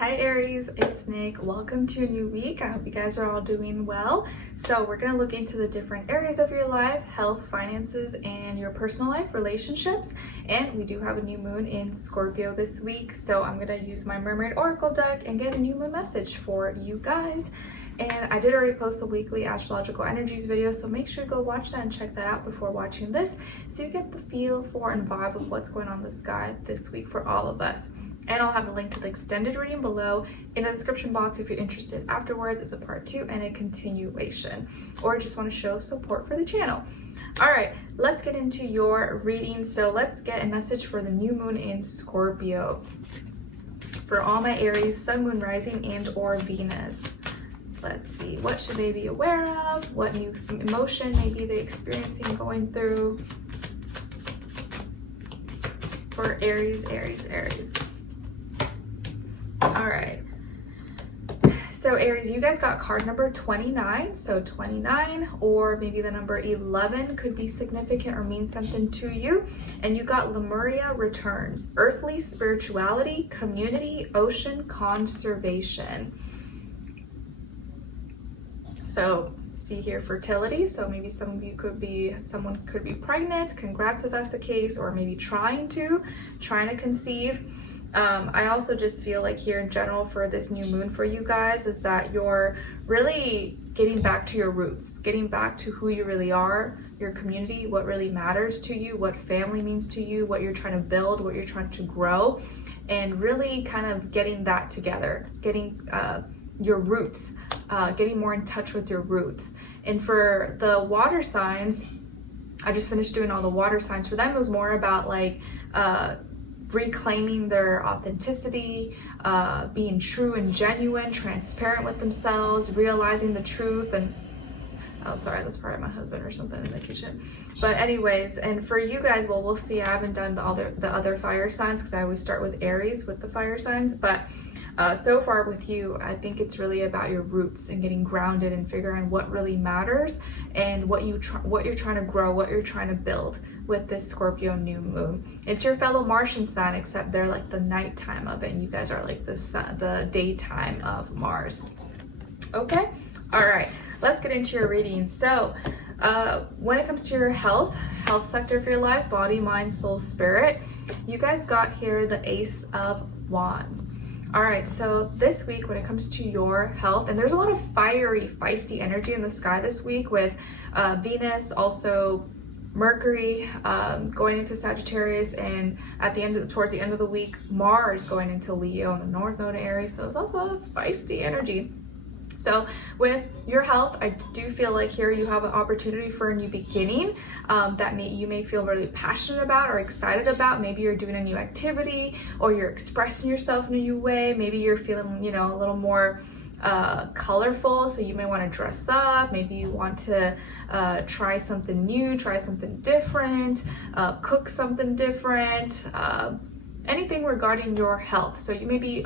Hi Aries, it's Nick. Welcome to a new week. I hope you guys are all doing well. So we're going to look into the different areas of your life, health, finances, and your personal life, relationships. And we do have a new moon in Scorpio this week. So I'm going to use my Mermaid Oracle deck and get a new moon message for you guys. And I did already post the weekly astrological energies video, so make sure to go watch that and check that out before watching this so you get the feel for and vibe of what's going on in the sky this week for all of us. And I'll have a link to the extended reading below in the description box if you're interested afterwards. It's a part 2 and a continuation, or just want to show support for the channel. All right, let's get into your reading. So let's get a message for the new moon in Scorpio for all my Aries, sun, moon, rising, and or Venus. Let's see, what should they be aware of? What new emotion maybe they experiencing going through? For Aries, Aries, Aries. All right. So Aries, you guys got card number 29. So 29 or maybe the number 11 could be significant or mean something to you. And you got Lemuria returns, earthly spirituality, community, ocean, conservation. So see here, fertility. So maybe some of you someone could be pregnant. Congrats if that's the case, or maybe trying to conceive. I also just feel like here in general for this new moon for you guys is that you're really getting back to your roots, getting back to who you really are, your community, what really matters to you, what family means to you, what you're trying to build, what you're trying to grow, and really kind of getting that together, getting your roots, getting more in touch with your roots. And for the water signs, I just finished doing all the water signs. For them, it was more about like reclaiming their authenticity, being true and genuine, transparent with themselves, realizing the truth. And oh, sorry, that's probably my husband or something in the kitchen. But anyways, and for you guys, well, we'll see. I haven't done the other fire signs because I always start with Aries with the fire signs. But so far with you, I think it's really about your roots and getting grounded and figuring what really matters and what you're trying to grow, what you're trying to build with this Scorpio new moon. It's your fellow Martian sign, except they're like the nighttime of it, and you guys are like the daytime of Mars. Okay, all right, let's get into your reading. So when it comes to your health sector for your life, body, mind, soul, spirit, you guys got here the Ace of Wands. All right, so this week when it comes to your health, and there's a lot of fiery, feisty energy in the sky this week with Venus, also Mercury going into Sagittarius, and towards the end of the week, Mars going into Leo in the North Node of Aries. So it's also feisty energy. So with your health, I do feel like here you have an opportunity for a new beginning that you may feel really passionate about or excited about. Maybe you're doing a new activity or you're expressing yourself in a new way. Maybe you're feeling, a little more colorful, so you may want to dress up. Maybe you want to try something new, try something different, cook something different, anything regarding your health. So you may be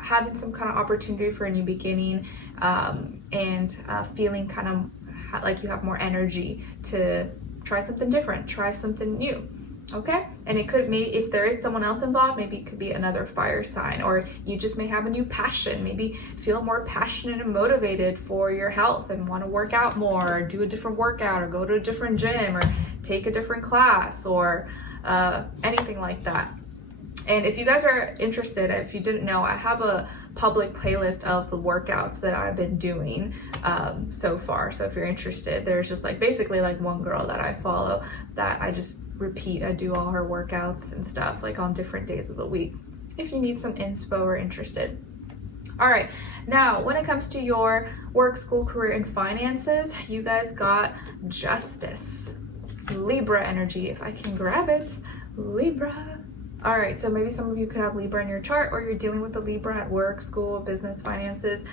having some kind of opportunity for a new beginning and feeling kind of like you have more energy to try something different, try something new. Okay, and it could maybe, if there is someone else involved, maybe it could be another fire sign, or you just may have a new passion, maybe feel more passionate and motivated for your health and want to work out more, or do a different workout, or go to a different gym, or take a different class, or anything like that. And if you guys are interested, if you didn't know, I have a public playlist of the workouts that I've been doing so far. So if you're interested, there's just like basically like one girl that I follow that I just repeat. I do all her workouts and stuff like on different days of the week if you need some inspo or interested. All right, now when it comes to your work, school, career, and finances, you guys got Justice, Libra energy. If I can grab it, Libra. All right, so maybe some of you could have Libra in your chart, or you're dealing with the Libra at work, school, business, finances,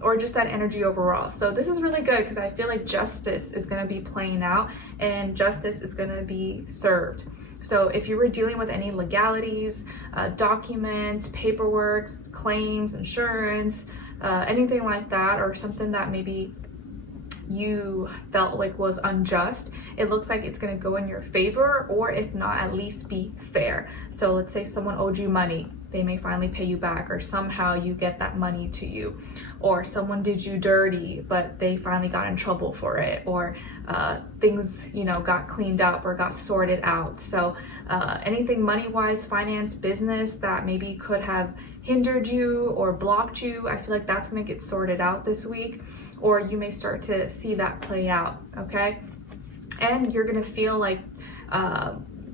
or just that energy overall. So this is really good because I feel like justice is going to be playing out and justice is going to be served. So if you were dealing with any legalities, documents, paperwork, claims, insurance, anything like that, or something that maybe you felt like was unjust, it looks like it's going to go in your favor, or if not, at least be fair. So let's say someone owed you money they may finally pay you back, or somehow you get that money to you, or someone did you dirty but they finally got in trouble for it, or things, you know, got cleaned up or got sorted out. So anything money-wise, finance, business that maybe could have hindered you or blocked you, I feel like that's going to get sorted out this week, or you may start to see that play out, okay? And you're going to feel like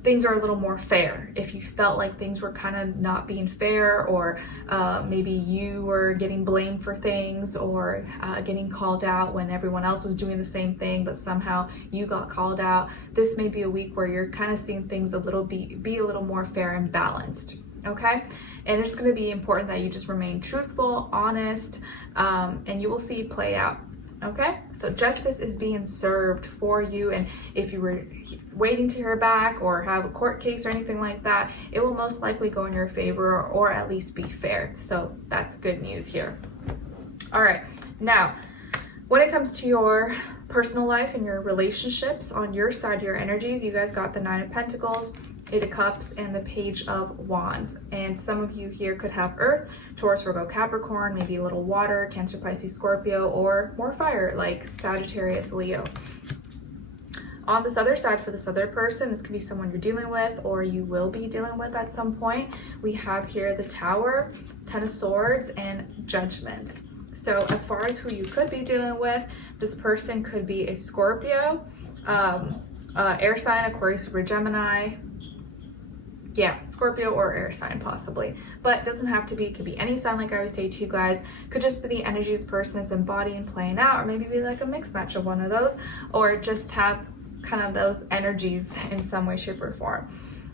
things are a little more fair. If you felt like things were kind of not being fair, or maybe you were getting blamed for things, or getting called out when everyone else was doing the same thing, but somehow you got called out, this may be a week where you're kind of seeing things be a little more fair and balanced, okay? And it's going to be important that you just remain truthful, honest, and you will see it play out. Okay, so justice is being served for you, and if you were waiting to hear back or have a court case or anything like that, it will most likely go in your favor, or at least be fair. So that's good news here. All right, now when it comes to your personal life and your relationships, on your side, your energies, you guys got the 9 of Pentacles, 8 of Cups, and the Page of Wands. And some of you here could have Earth, Taurus, Virgo, Capricorn, maybe a little water, Cancer, Pisces, Scorpio, or more fire like Sagittarius, Leo. On this other side, for this other person, this could be someone you're dealing with or you will be dealing with at some point. We have here the Tower, 10 of Swords, and Judgment. So as far as who you could be dealing with, this person could be a Scorpio, air sign, Aquarius, or Gemini. Yeah, Scorpio or air sign possibly, but it doesn't have to be. It could be any sign, like I always say to you guys. Could just be the energy this person is embodying, playing out, or maybe be like a mixed match of one of those, or just have kind of those energies in some way, shape, or form.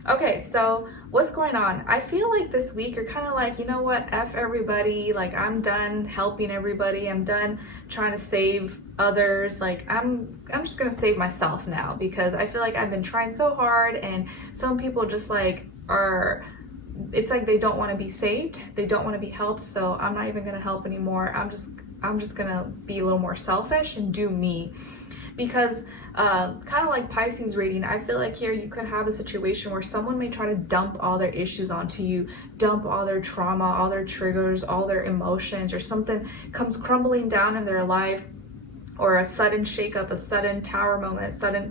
Okay, so what's going on? I feel like this week you're kind of like, you know what, F everybody, like I'm done helping everybody, I'm done trying to save others, like I'm just gonna save myself now, because I feel like I've been trying so hard, and some people just like it's like they don't want to be saved, they don't want to be helped, so I'm not even gonna help anymore. I'm just gonna be a little more selfish and do me. Because kind of like Pisces reading, I feel like here you could have a situation where someone may try to dump all their issues onto you, dump all their trauma, all their triggers, all their emotions, or something comes crumbling down in their life, or a sudden shakeup, a sudden tower moment, a sudden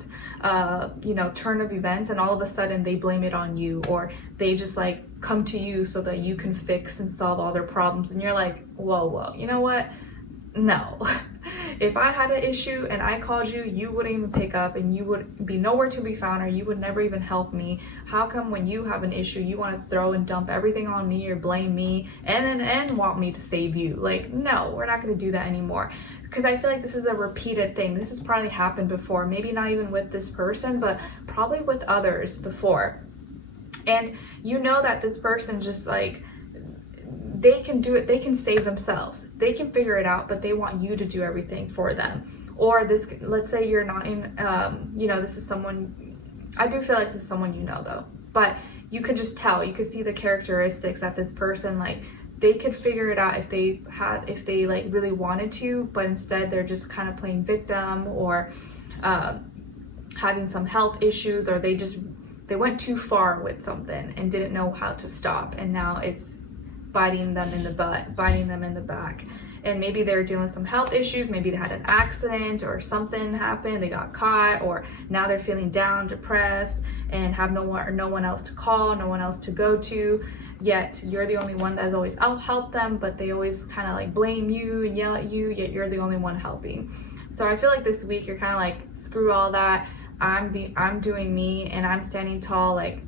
turn of events, and all of a sudden they blame it on you, or they just like come to you so that you can fix and solve all their problems, and you're like, whoa, you know what? No. If I had an issue and I called you, you wouldn't even pick up, and you would be nowhere to be found, or you would never even help me. How come when you have an issue, you want to throw and dump everything on me or blame me and want me to save you? Like, no, we're not going to do that anymore. Because I feel like this is a repeated thing. This has probably happened before, maybe not even with this person, but probably with others before. And you know that this person just like, they can do it, they can save themselves, they can figure it out, but they want you to do everything for them. Or this, let's say you're not in, this is someone, I do feel like this is someone you know though, but you could just tell, you could see the characteristics that this person, like, they could figure it out if they like really wanted to, but instead they're just kind of playing victim, or having some health issues, or they went too far with something and didn't know how to stop, and now it's biting them in the butt, biting them in the back. And maybe they're dealing with some health issues, maybe they had an accident or something happened, they got caught, or now they're feeling down, depressed, and have no one else to call, no one else to go to, yet you're the only one that has always helped them, but they always kind of like blame you and yell at you, yet you're the only one helping. So I feel like this week you're kind of like, screw all that, I'm doing me, and I'm standing tall. Like,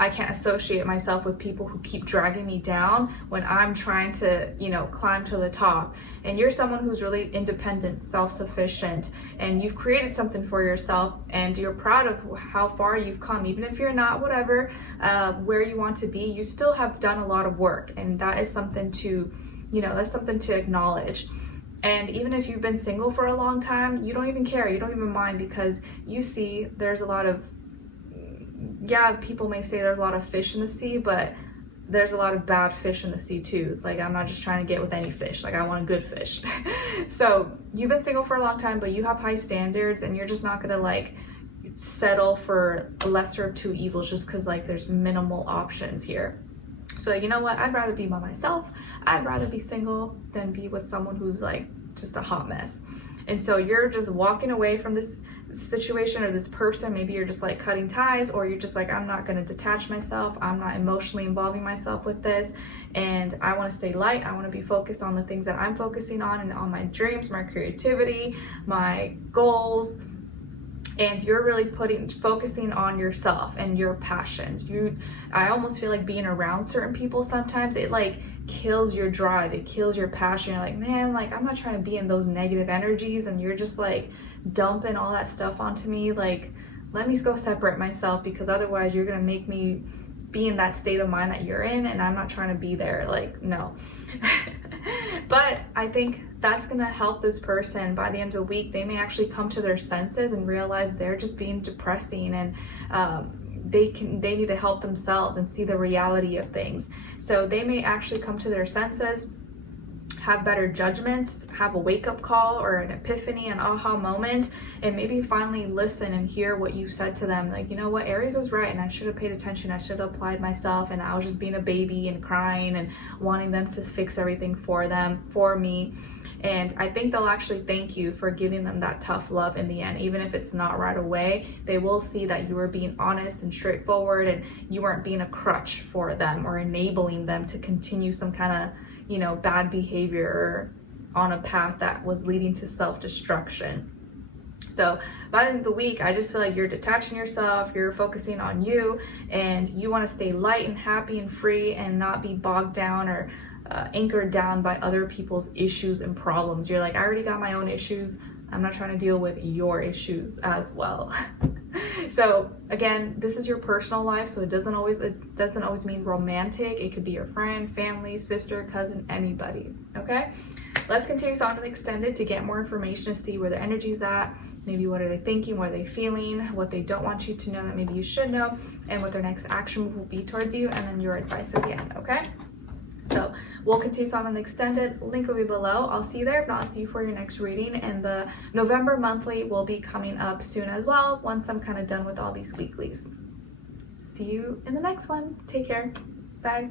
I can't associate myself with people who keep dragging me down when I'm trying to, climb to the top. And you're someone who's really independent, self-sufficient, and you've created something for yourself, and you're proud of how far you've come. Even if you're not whatever, where you want to be, you still have done a lot of work, and that is something to, that's something to acknowledge. And even if you've been single for a long time, you don't even care, you don't even mind, because you see there's a lot of, people may say there's a lot of fish in the sea, but there's a lot of bad fish in the sea too. It's like, I'm not just trying to get with any fish, like I want a good fish. So you've been single for a long time, but you have high standards, and you're just not gonna like settle for a lesser of two evils just because like there's minimal options here. So So you know what, I'd rather be by myself. I'd rather be single than be with someone who's like just a hot mess. And so you're just walking away from this situation or this person. Maybe you're just like cutting ties, or you're just like, I'm not going to detach myself. I'm not emotionally involving myself with this. And I want to stay light. I want to be focused on the things that I'm focusing on, and on my dreams, my creativity, my goals. And you're really focusing on yourself and your passions. I almost feel like being around certain people sometimes, it like kills your drive, it kills your passion. You're like, man, like I'm not trying to be in those negative energies, and you're just like dumping all that stuff onto me. Like, let me go separate myself, because otherwise you're gonna make me be in that state of mind that you're in, and I'm not trying to be there. Like, no. But I think that's gonna help this person. By the end of the week, they may actually come to their senses and realize they're just being depressing, and they need to help themselves and see the reality of things. So they may actually come to their senses, have better judgments, have a wake-up call or an epiphany, an aha moment, and maybe finally listen and hear what you said to them. Like, you know what, Aries was right, and I should have paid attention. I should have applied myself, and I was just being a baby and crying and wanting them to fix everything for me. And I think they'll actually thank you for giving them that tough love in the end. Even if it's not right away, they will see that you were being honest and straightforward, and you weren't being a crutch for them or enabling them to continue some kind of, you know, bad behavior on a path that was leading to self-destruction. So by the end of the week, I just feel like you're detaching yourself, you're focusing on you, and you want to stay light and happy and free, and not be bogged down or anchored down by other people's issues and problems. You're like, I already got my own issues. I'm not trying to deal with your issues as well. So again, this is your personal life, so it doesn't always mean romantic. It could be your friend, family, sister, cousin, anybody. Okay, let's continue on to the extended to get more information, to see where the energy's at. Maybe what are they thinking, what are they feeling, what they don't want you to know that maybe you should know, and what their next action move will be towards you, and then your advice at the end. Okay, so we'll continue on the extended. Link will be below. I'll see you there. If not, I'll see you for your next reading. And the November monthly will be coming up soon as well, once I'm kind of done with all these weeklies. See you in the next one. Take care. Bye.